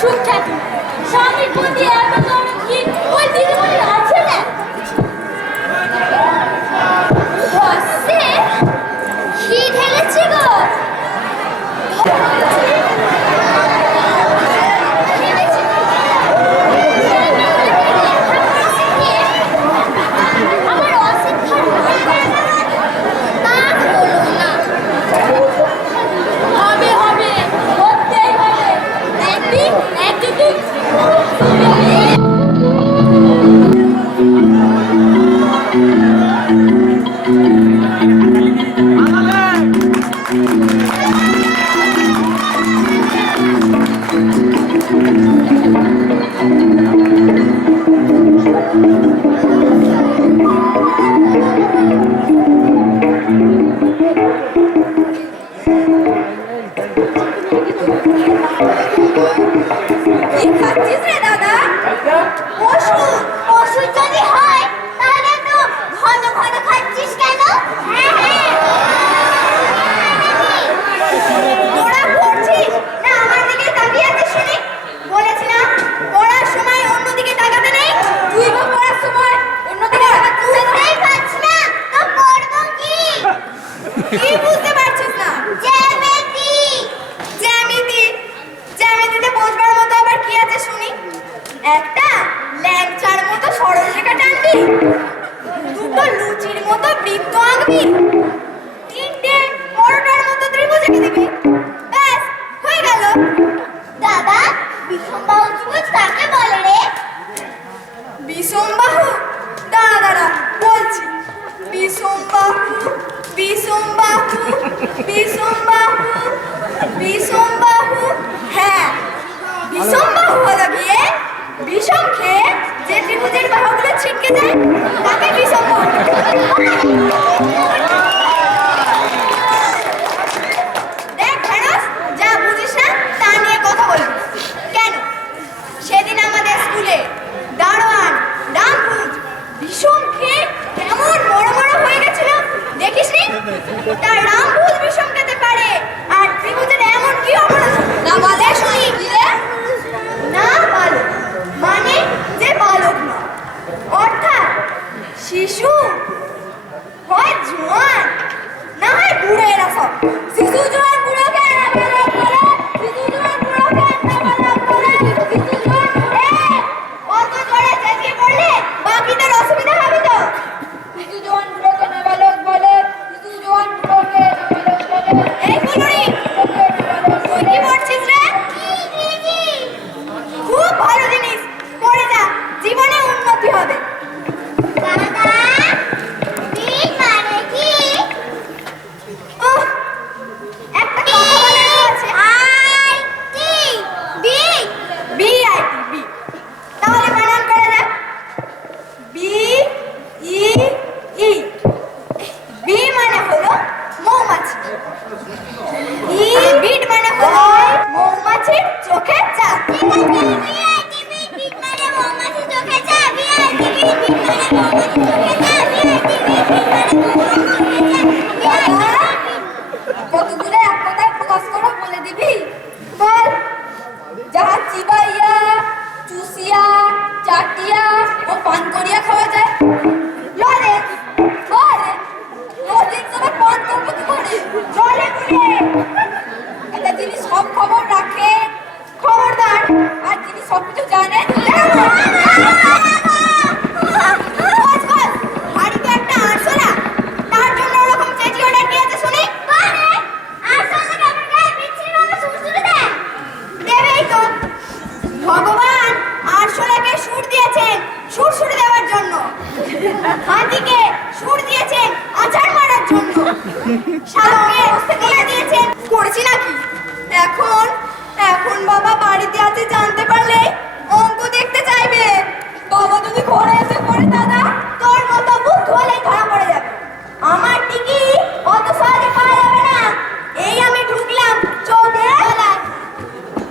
সুখ্যাত স্বামীর প্রতি এত বড় কি ওই দিদিমণি আছে না? বসে কি ঢেলেছি গো?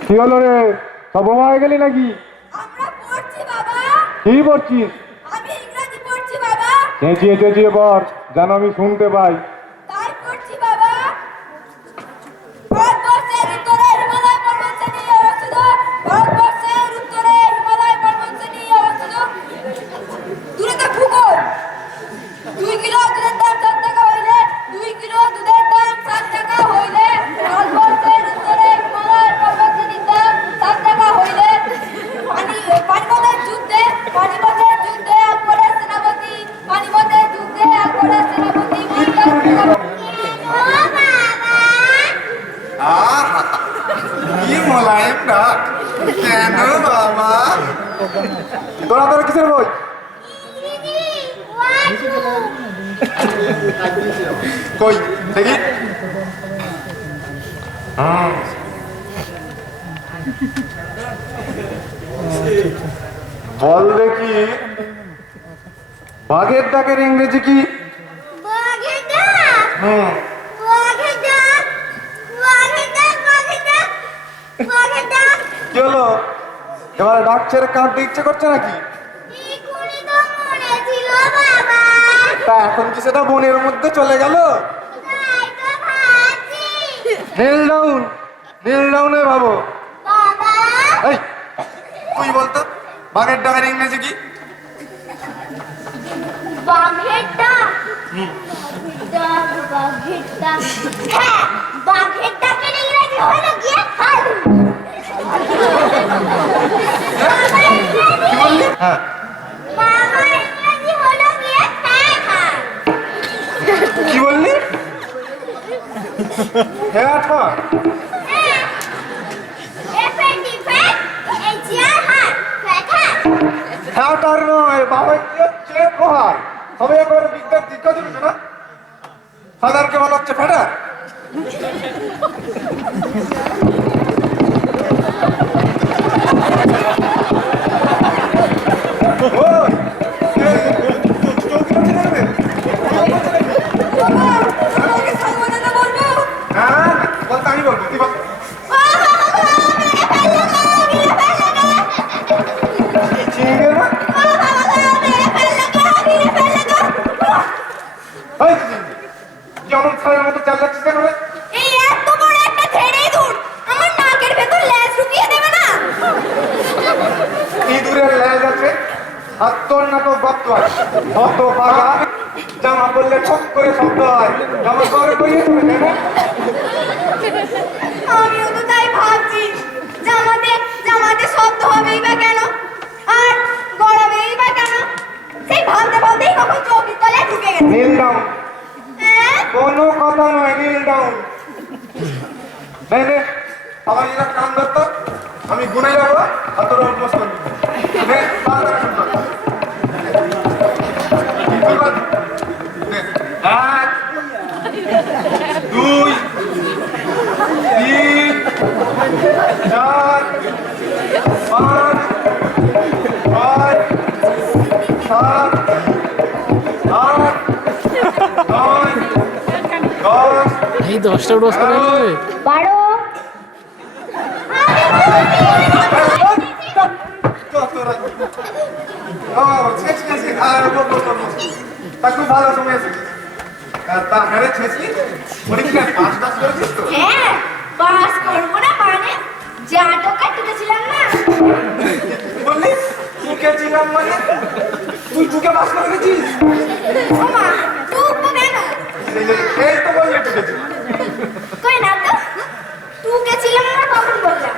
কি হলো রে, সব বোমা হয়ে গেলি নাকি? আমরা পড়ছি বাবা। কি পড়ছিস? আমি ইংরেজি পড়ছি বাবা। চেঁচিয়ে চেঁচিয়ে পড়, যেন আমি শুনতে পাই। তাই পড়ছি বাবা। ভারতবর্ষের উত্তরের হিমালয় পর্বতশ্রেণী অবস্থিত ভারতবর্ষ ঘোড়া সেনাপতি আহা, কি মোলায়েম ডাক। কেন বাবা? তোরা তোরা কিসের বই? কই দেখি। বল দেখি বাঘের ডাকের ইংরেজি কি? হুম কি হলো? এবারে ডাক ছেড়ে কাঁদতে ইচ্ছে করছে নাকি? তা এখন কি সেটা বনের মধ্যে চলে গেল? নীল ডাউন, নীল ডাউনে ভাবো। এই তুই বলতো বাঘের ডাকের ইংরেজি কি? বাঘের ডাক হ্যাঁ, বাঘের ডাকের ইংরেজি হলো গিয়ে হালু। হ্যাঁ, বাবার ইংরেজি হলো গিয়ে হ্যাঁ। কি বললি? হ্যাঁ ঠক। হ্যাঁ তার নয়, বাবা চেয়ে প্রহার। সবাই একবার বিজ্ঞান দীক্ষা দিবে না? ফাদারকে বলা হচ্ছে ফেটা। ওই, এই, চৌকিটা ছেড়ে দেবে? হ্যাঁ, বলতে আমি বলবো, তুই বল। কি চিংড়ি না? ওই চিংড়ি, যেমন ছাড়ের মতো চালাচ্ছিস কেন রে? এই এত বড় একটা ছেড়ে দূর আমার নাকের ভেতর ল্যাস ঢুকিয়ে দেবে না? ইঁদুরের ল্যাজ আছে, আর তোর না তো গর্ত আছে। হত ভাগা, জামা পরলে ঠক করে শব্দ হয়। জামা পরে করিয়ে তুমি দেবে? আমিও তো তাই ভাবছি, জামাতে জামাতে শব্দ হবেই বা কেন, আর গড়াবেই বা কেন? সেই ভাবতে ভাবতেই কখন চৌকির তলায় ঢুকে গেছে। নীল ডাউন, হ্যাঁ? কোনো কথা নয়, নীল ডাউন। নে নে, আমার এরা কান ধরতো, আমি গুনে যাবো আর তোর অভ্যাস করবি। নে, তাড়াতাড়ি শুরু কর। শুরু কর। নে, 1, 2, 3, 4, 5, 6, 7, 8, 9, 10, এই 10টা ডোজ করে নেবে। 12 খুব ভালো সময় এসেছিস। তা হ্যাঁ ছেঁচলি পরীক্ষায় পাস টাস করেছিস তো? হ্যাঁ, পাস করবো না মানে যা টাকা টুকেছিলাম না। বললি টুকে ছিলাম মানে তুই টুকে পাস করে গেছিস? ওমা, টুকবো কেন? এই তো বললে টুকেছি। কই না তো, টুকেছিলাম না কখন বললাম?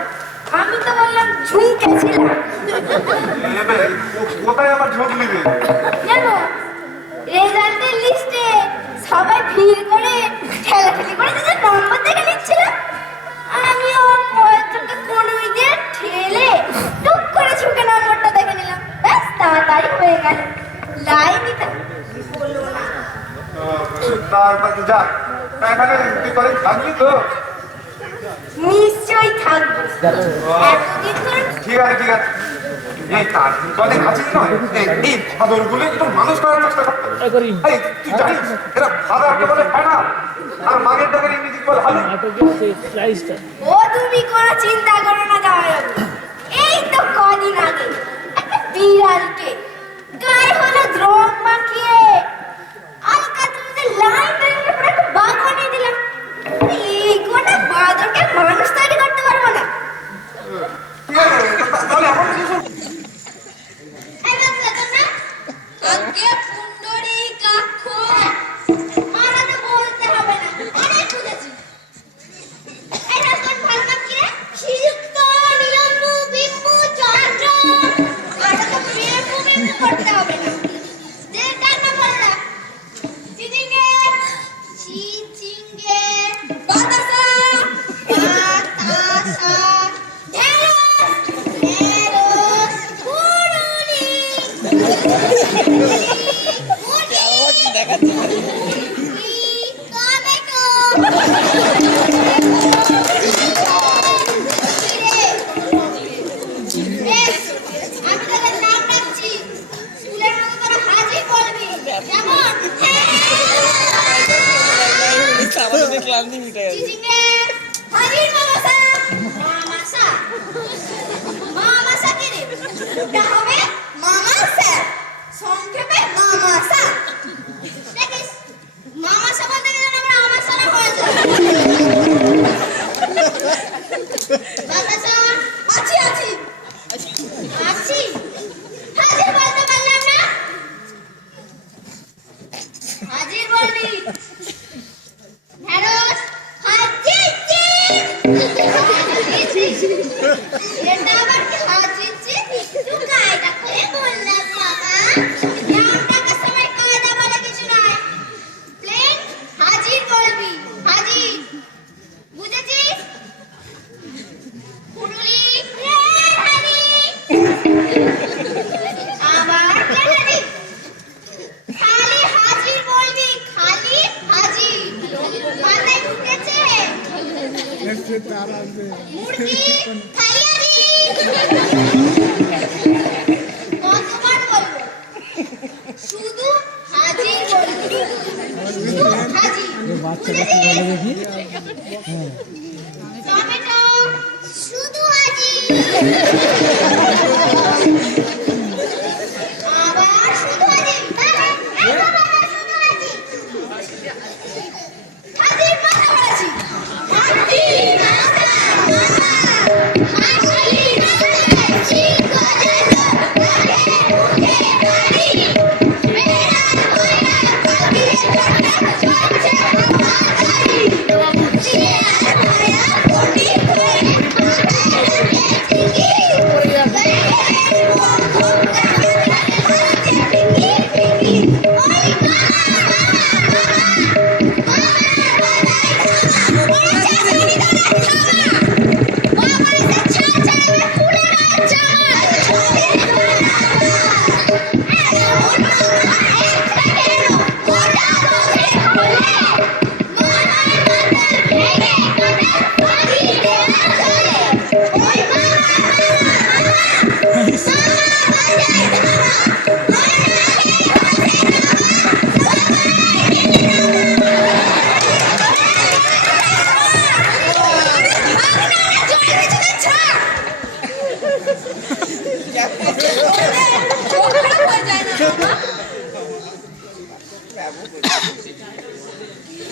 আমি তো বললাম ঝুঁকেছিলাম। কোথায় আমার ঝোঁক নিবে? জানো, রেজাল্টের লিস্টে সবাই ভিড় করে ঠেলাঠেলি করে যে নম্বর দেখে নিচ্ছিল, আমিও কয়েকজনকে কোনোই দিয়ে ঠেলে টুক করে ঝুঁকে নম্বরটা দেখে নিলাম। ব্যাস তাড়াতাড়ি হয়ে গেল। লাই দিতাম বললো না। তারপর যা এখানে তুই করে থাকবি তো? নিশ্চয়ই থাকবো। এতদিন ধরে ঠিক আছে ঠিক আছে। এই তার কলে আছিস নয়, এই ফাদরগুলো একটু মানুষ করার চেষ্টা করতে। এই তুই জানিস এরা ফাদারকে বলে ফেনা, আর মাগের ডাকের ইংরেজি বলে হালু। প্রাইসটা ও তুমি কোনো চিন্তা করো না জামাইবাবু। এই তো কদিন আগে একটা বিড়ালকে গায়ে হলো দ্রোণ মাখিয়ে আলকাতরাতে লাইন টাইনের উপর একটা বাঘ বানিয়ে দিলাম। এই গোটা বাদরকে মানুষ তৈরি করতে পারবো না। ঠিক আছে তাহলে এখন কি শুন? এই বাচ্চা তো না আগে পুন্ডরি কাক্ষ মারাতে বলতে হবে না, অনেক বুঝেছি। এই রাস্তার ভালো নাম কি রে? শ্রীযুক্ত নীলম্বু বিম্বু চন্দ্র। আর তো বিম্বু করতে হবে না, যে ডাক না বলে রাখ। চিচিঙ্গে হাজির মামাসা মামাসা মামাসা কি রে এটা হবে মামাসা সংক্ষেপে মামাসা দেখিস মামাসা বলতে গেলে আমরা আমাসারা হয়ে যাবে মামাসা আছি আছি আছি হাজির বলতে পারলাম না হাজির বলবি ঢেঁড়স হাজিরছি এটা আবার কি হাজিরছি একটু কায়দা করে বললাম বাবা নাম ডাকার সময় কায়দা বলে কিছু নয় প্লেন হাজির বলবি হাজির বুঝেছিস পুরুলি প্লেন হাজির আবার প্লেন হাজির খালি হাজির বলবি খালি হাজির মাথায় ঢুকেছে মুরগি খালি হাজির কতবার বলবো শুধু হাজির বলবি শুধু হাজির বুঝেছিস? টমেটো শুধু হাজির আবার শুধু হাজির একবার শুধু হাজির হাজির মাথা বলেছি হাজির মাথা হাজির মাথা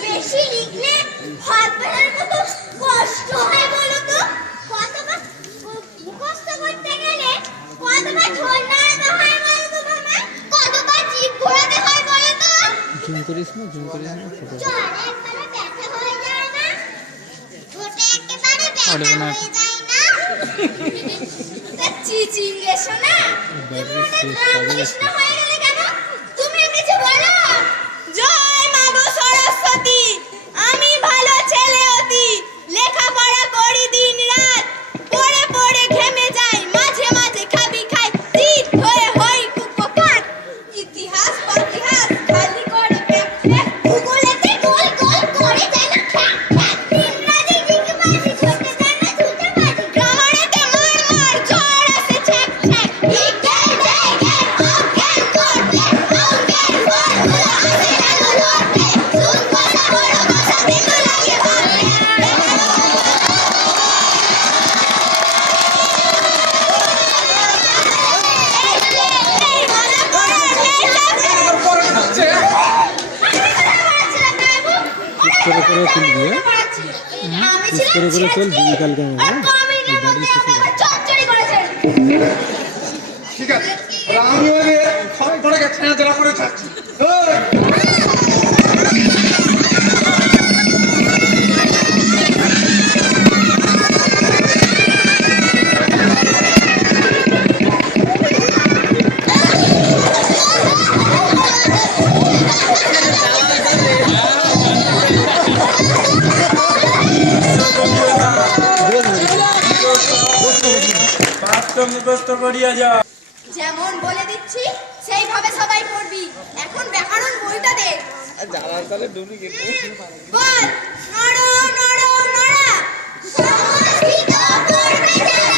বেশি লিখলে হাত বেলার মতো কষ্ট হয় বলো তো কতবার মুখস্থ করতে গেলে কতবার ঢোল নাড়াতে হয় বলো তো মামা কতবার জিভ ঘোরাতে হয় বলো তো জুম করিস না ফটো চল একবারে ব্যথা হয়ে যায় না ঠোঁটে একেবারে ব্যথা হয়ে যায় না তা চিচিঙ্গে শোনা কৃষ্ণ হয়ে গেলে কেন তুমি কিছু বলো জয় মা গো সরস্বতী আমি ভালো ছেলে অতি লেখাপড়া করি দিন রাত পড়ে পড়ে ঘেমে যাই মাঝে মাঝে খাবি খাই জিদ হয়ে হই কুপকার ইতিহাস পাতিহাস খালি করে প্যাক ভূগোলেতে গোল গোল করে দেয় না খ্যাক খ্যাক ইংরাজি জিজ্ঞাসি করতে দেয় না ঝুঁকে মাঝি গ্রামারেতে মার মার ঝড় আসে ছ্যাক ছ্যাক বিজ্ঞান বিজ্ঞান অজ্ঞান করতে অজ্ঞান ফর্মুলা আসে না লড়তে শুন কথা বড় কথা দিন লাগে ভাবতে করে তুলবি করে চলবি কালকে ঠিক আছে আমি ওই খড়টাকে ছেঁড়া জেলা করে যাচ্ছি মুখস্থ করিয়া যা যেমন বলে দিচ্ছি সেইভাবে সবাই পড়বি এখন ব্যাকরণ বইটা দে বল নড়ো নড়ো নড়া সংস্কৃত পড়বে যারা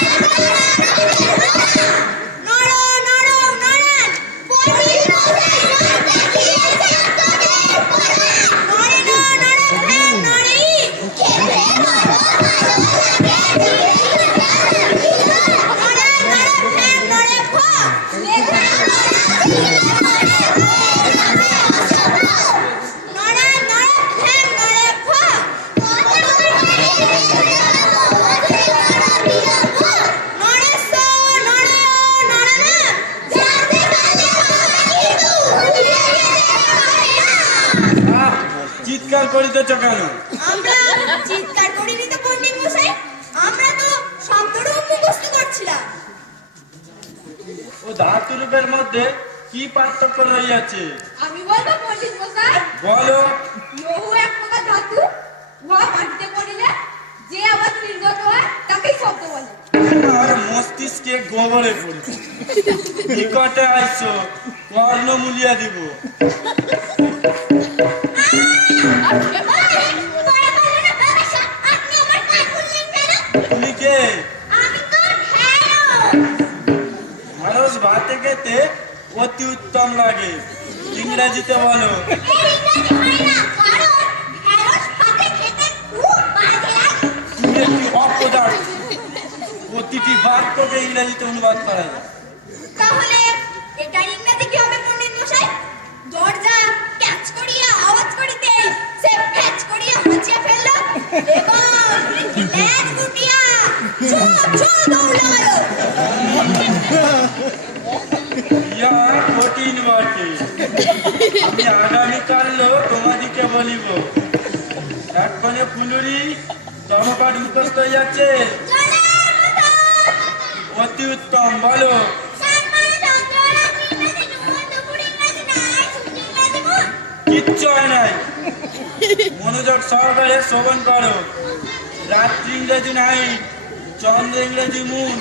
নড়ো নড়ো নড়ান পড়বি মশাই নড় দেখিয়েছে তোদের পড়া নড়ে না নড়ে ফ্যান নড়েই চিৎকার করিতেছ কেন? আমরা চিৎকার করিনি তো পণ্ডিত মশাই, আমরা তো শব্দরূপ মুখস্থ করছিলাম। ও ধাতু রূপের মধ্যে কি পার্থক্য রইয়াছে? আমি বলবো পণ্ডিত মশাই, বলো। লৌহ এক প্রকার ধাতু, উহা মাটিতে পড়িলে যে আওয়াজ নির্গত হয় তাকেই শব্দ বলে। আর মস্তিষ্কে গোবরে পড়েছে। নিকটে আইসো, কর্ণ মুলিয়া দিব। তুমি কে? মানুষ ভাতে খেতে অতি উত্তম লাগে, ইংরেজিতে বলো। তুমি একটি অপদার্থ, প্রতিটি বাক্যকে ইংরেজিতে অনুবাদ করা যায়। তাহলে এটা ইংরেজি কি হবে পণ্ডিত মশাই? দরজা ক্যাচ করিয়া আওয়াজ করিতে সে ফ্যাচ করিয়া মুছিয়া ফেললো এবং ল্যাজ গুটিয়া চুপ চুপ দৌড়লো গেল। ইয়া কঠিন বটে। আমি আগামীকাল তোমাদিকে বলিব। এক্ষণে ফুলুরি ধর্মপাঠ মুখস্থ হইয়াছে। অতি উত্তম, বলো। কিচ্ছু হয় নাই, মনোযোগ সহকারে শ্রবণ করো। রাত্রি ইংরেজি নাইট, চন্দ্র ইংরেজি মুন,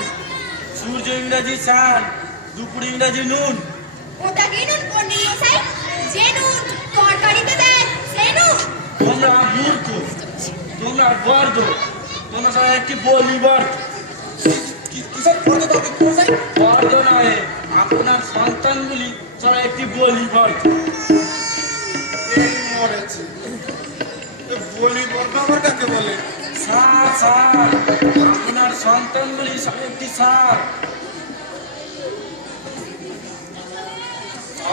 সূর্য ইংরেজি সান, দুপুর ইংরেজি নুন। ওটা কি নুন পণ্ডিত মশাই? যে নুন তরকারিতে দেয় সে নুন। তোমরা মূর্খ, তোমরা গর্দ, তোমরা সবাই একটি বলি বর্দ। গর্দ নয়, আপনার সন্তানগুলি সবাই একটি বলি বর্দ। মরেছে বলি বর্ণ আবার কাকে বলে? সার সার, আপনার সন্তানগুলি সবাই একটি সার।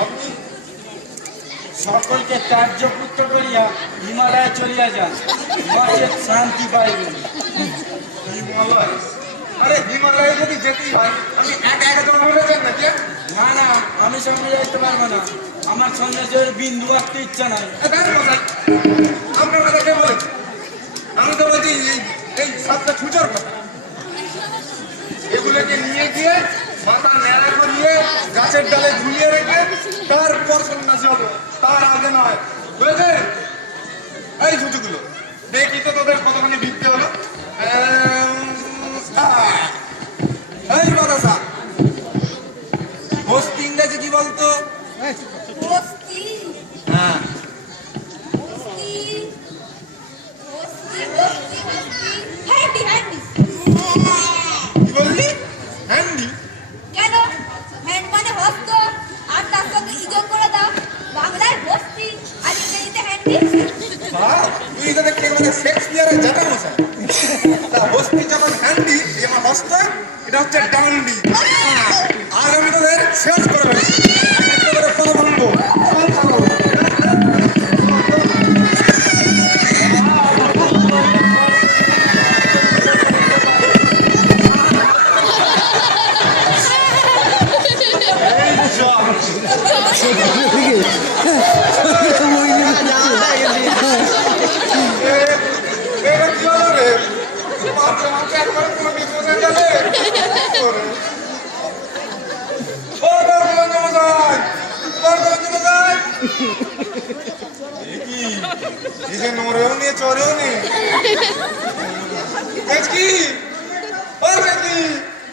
আপনি সকলকে ত্যায্যপুত্র করিয়া হিমালয়ে চলিয়া যান, নচেৎ শান্তি পাইবেন। হিমালয়? আরে হিমালয়ে যদি যেতেই হয় আমি একা একা যাবো বলেছেন নাকি? না না, আমি সঙ্গে যাইতে পারবো না, আমার সঙ্গে যে বিন্দু আসতে ইচ্ছা নাই। আপনার কথা কে বলেছে? আমি তো বলছি এই সাতটা ছুচোর কথা। এগুলোকে নিয়ে গিয়ে মাথা নেড়া করিয়ে গাছের ডালে ঝুলিয়ে রেখে তারপর সন্ন্যাসী হবো, তার আগে নয়, বুঝেছে? এই ছুচুগুলো দেখি তো তোদের কতখানি ভিত্তি হলো। এই বাতাসা, বস্তি ইংরেজি কি বলতো? বস্তি হ্যাঁ, বস্তি বস্তি বস্তি বস্তি হ্যান্ডি হ্যান্ডি। কি বললি? হ্যান্ডি? কেন? হ্যান্ড মানে হস্ত, আর তার সঙ্গে ইজত করে দাও। বাংলায় বস্তি আর ইংরেজিতে হ্যান্ডি। বাহ, তুই তো দেখতে গেলে শেক্সপিয়ারের জাটা মশাই। তা বস্তি যখন হ্যান্ডি, যেমন হস্ত, এটা হচ্ছে ডান্ডি। আর আমি তোদের শেষ করে ফেলছি। একটা করে কথা বলবো, শোন খাবো। এটা কি হলো রে? মাঝে মাঝে একবার কোনো বিপদে গেলে ওরে। ও দর্শন মশাই, দর্শন মশাই। এ কি? এই যে নড়েও নিয়ে চড়েও নি। কি? ও কি?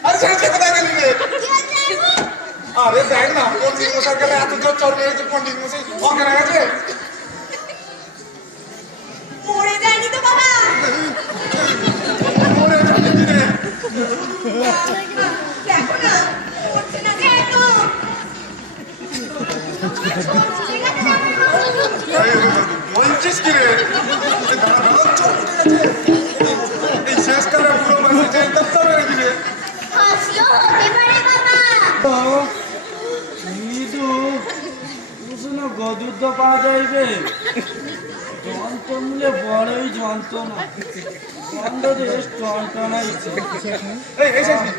আরে ছেড়ে কোথায় গেলি রে? আরে দেখ না, পণ্ডিত মশাই গেলে এত জোর চড় মেরেছে, পণ্ডিত মশাই অজ্ঞান হয়ে গেছে। পড়ে যায়নি তো বাবা? ওরে কি রে? দেখো না, পড়ছে না যে এত। বলছিস কি রে? এই শেষকালে পুরো বয়সে চেঞ্জ করতে হবে নাকি রে? হাসিও হতে পারে বাবা। মৃদু উষ্ণ গদুদ্ধ পাওয়া যাইবে। যন্ত্রমূলে বড়ই যন্ত্রণা, গন্ধ দেশ যন্ত্রণাইছে। এই এসেছি,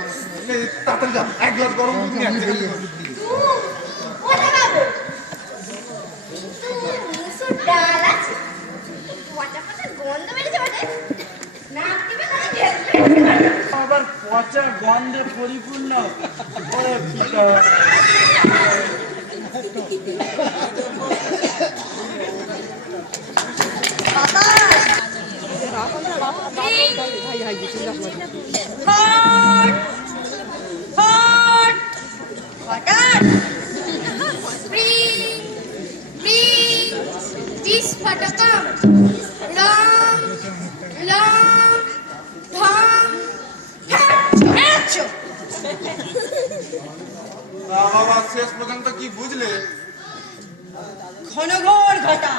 তাড়াতাড়ি যা, এক গ্লাস গরম দুধ নিয়ে আসছি। ওটা বাবু, তুমি মুসুর ডাল আছে? পচা গন্ধে পরিপূর্ণ ওরে পিতা বাবা শেষ পর্যন্ত কি বুঝলে? ঘনঘোর ঘটা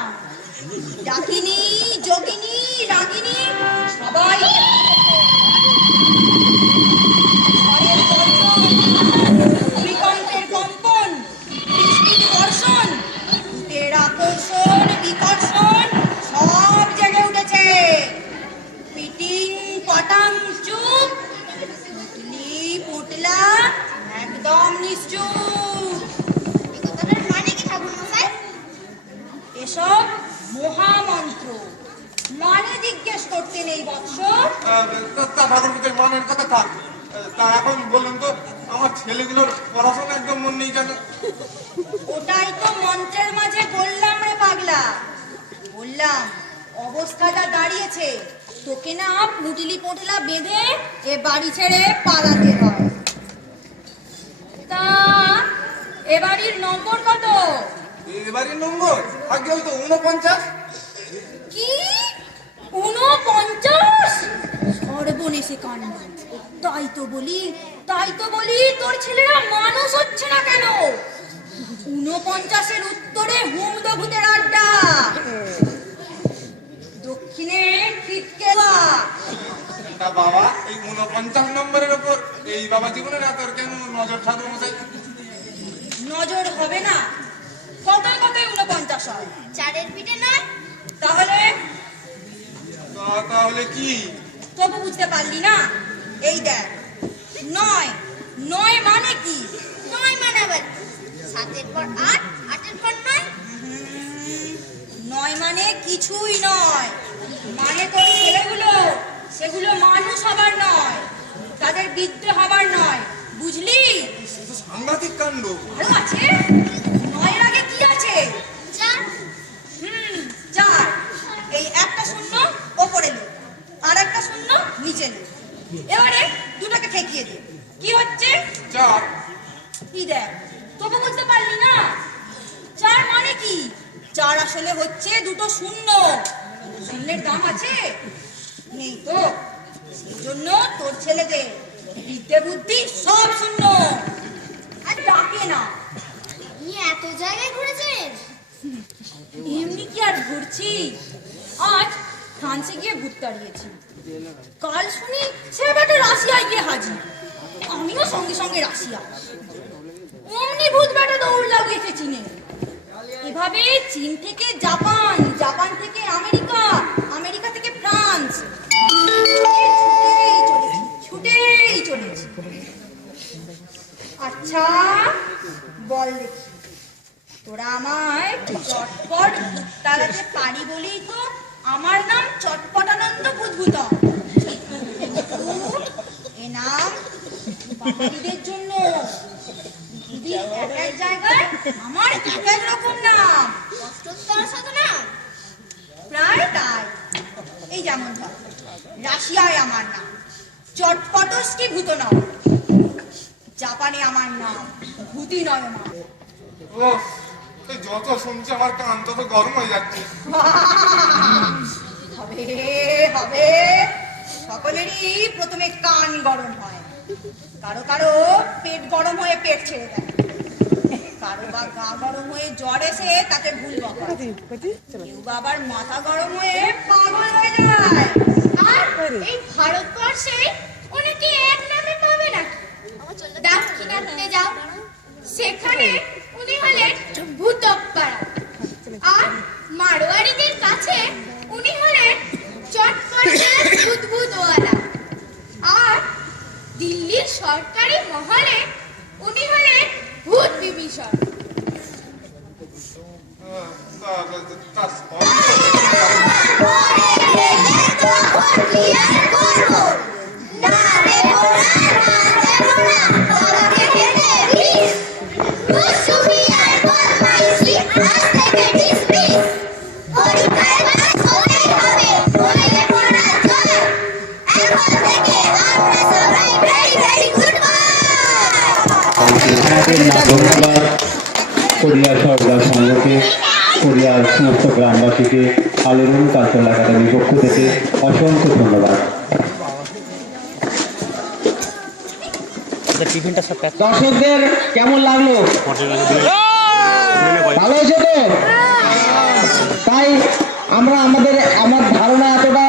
ডাকিনী যোগিনী রাগিনী সবাই ঝড়ের গর্জন, ভূমিকম্পের কম্পন, বৃষ্টির বর্ষণ, ভূতের আকর্ষণ বিকর্ষণ সব জেগে উঠেছে। পিটিং পটাং চুপ, পুটলি পুটলা একদম নিশ্চুপ। কথাটার মানে কি ঠাকুর মশাই? এসব মহামন্ত্র, মানে জিজ্ঞেস করতে নেই বৎস। তা ঠাকুরকে মনের কথা থাক। তা এখন বলুন তো, আমার ছেলেগুলোর পড়াশোনা একদম মন নেই কেন? ওটাই তো মন্ত্রের মাঝে বললাম রে পাগলা, বললাম অবস্থাটা দাঁড়িয়েছে, তোকে না পুটলি পটলা বেঁধে এ বাড়ি ছেড়ে পালাতে হয়। তা এ বাড়ির নম্বর কত? এবারে নম্বর আগে ওই তো 49। কি 49? সর্বনেশে কাণ্ড। তাই তো বলি তোর ছেলেরা মানুষ হচ্ছে না কেন? 49-এর উত্তরে হুমদো ভূতের আড্ডা, দক্ষিণে খিটকেলা। তা বাবা এই 49 নম্বরের ওপর এই বাবা জীবনের এত কেন নজর ঠাকুর মশাই? নজর হবে না, কথায় কথায় 49 হয়। চারের পিঠে নয়? তাহলে তাহলে কি? তবু বুঝতে পারলি না? এই দেখ, 9 মানে কি? 9 মানে আবার 7-এর পর 8, 8-এর পর 9। 9 মানে কিছুই নয়, মানে তোর ছেলেগুলো সেগুলো মানুষ হবার নয়, তাদের বিদ্যে হবার নয়, বুঝলি? সাংঘাতিক কাণ্ড। আরো আছে? 9-এর আগে কি আছে? 4। 4। এই একটা শূন্য ওপরে লো, আর একটা শূন্য নিচে লো। এবারে দুটাকে ঠেকিয়ে দে, কি হচ্ছে? 4। কি দেখ, তবু বুঝতে পারলি না? 4 মানে কি? 4 আসলে হচ্ছে দুটো শূন্য। শূন্যের দাম আছে? নেই তো, সেই জন্য তোর ছেলেদের বিদ্যে বুদ্ধি সব শূন্য, আর ডাকে না। আপনি এত জায়গায় ঘুরেছেন? এমনি কি আর ঘুরছি, আজ ফ্রান্সে গিয়ে ভূত তাড়িয়েছি, কাল শুনি সে বেটা রাশিয়ায় গিয়ে হাজির, আমিও সঙ্গে সঙ্গে রাশিয়া। অমনি ভূত বেটা দৌড় লাগিয়েছে চীনে, এভাবে চীন থেকে জাপান, জাপান থেকে আমেরিকা, আমেরিকা থেকে ফ্রান্স, ছুটেই চলেছি। আচ্ছা বল দেখি, তোরা আমায় চটপট ভূত তাড়াতে পারি বলেই তো আমার নাম চটপটানন্দ ভূতভূতম। এ নাম বাঙালিদের জন্য, পৃথিবীর এক এক জায়গায় আমার এক এক রকম নাম। অষ্টোত্তর শতনাম? প্রায় তাই। এই যেমন ধর, রাশিয়ায় আমার নাম চটপটস্কি ভূতনম, জাপানে আমার নাম ভূতি নয়মা। ও যত শুনছি আমার কান তত গরম হয়ে যাচ্ছে। হবে হবে, সকলেরই প্রথমে কান গরম হয়, কারো কারো পেট গরম হয়ে পেট ছেড়ে দেয়, কারো বা গা গরম হয়ে জ্বর এসে তাকে ভুল বকা, কেউ বা আবার মাথা গরম হয়ে পাগল হয়ে যায়। আর এই ভারতবর্ষে অনেকে এক নামে পাবে না। দাক্ষিণাত্যে যাও, সেখানে উনি হলেন ভূতপ্পারা। আর মারোয়ারিদের কাছে উনি হলেন চটপটা ভূতভূতওয়ালা। আর দিল্লির সরকারি মহলে উনি হলেন ভূত বিভীষণ। তা কোরিয়া সরকার সংঘকে কোরিয়ার সমস্ত গ্রামবাসীকে আলোড়ন কালচারাল একাডেমির পক্ষ থেকে অসংখ্য ধন্যবাদ। দর্শকদের কেমন লাগলো? ভালো হয়েছে তো? তাই আমার ধারণা এতটা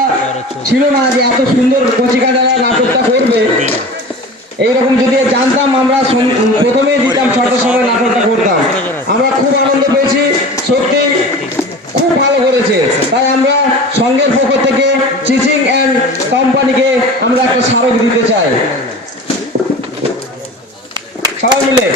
ছিল না যে এত সুন্দর কচিকাঁচারা নাটকটা করবে। এইরকম যদি জানতাম আমরা প্রথমেই দিতাম 6টার সময় নাটকটা করতাম। আমরা খুব আনন্দ পেয়েছি, সত্যি খুব ভালো করেছে। তাই আমরা সংঘের পক্ষ থেকে চিচিং অ্যান্ড কোম্পানিকে আমরা একটা স্মারক দিতে চাই সবাই মিলে।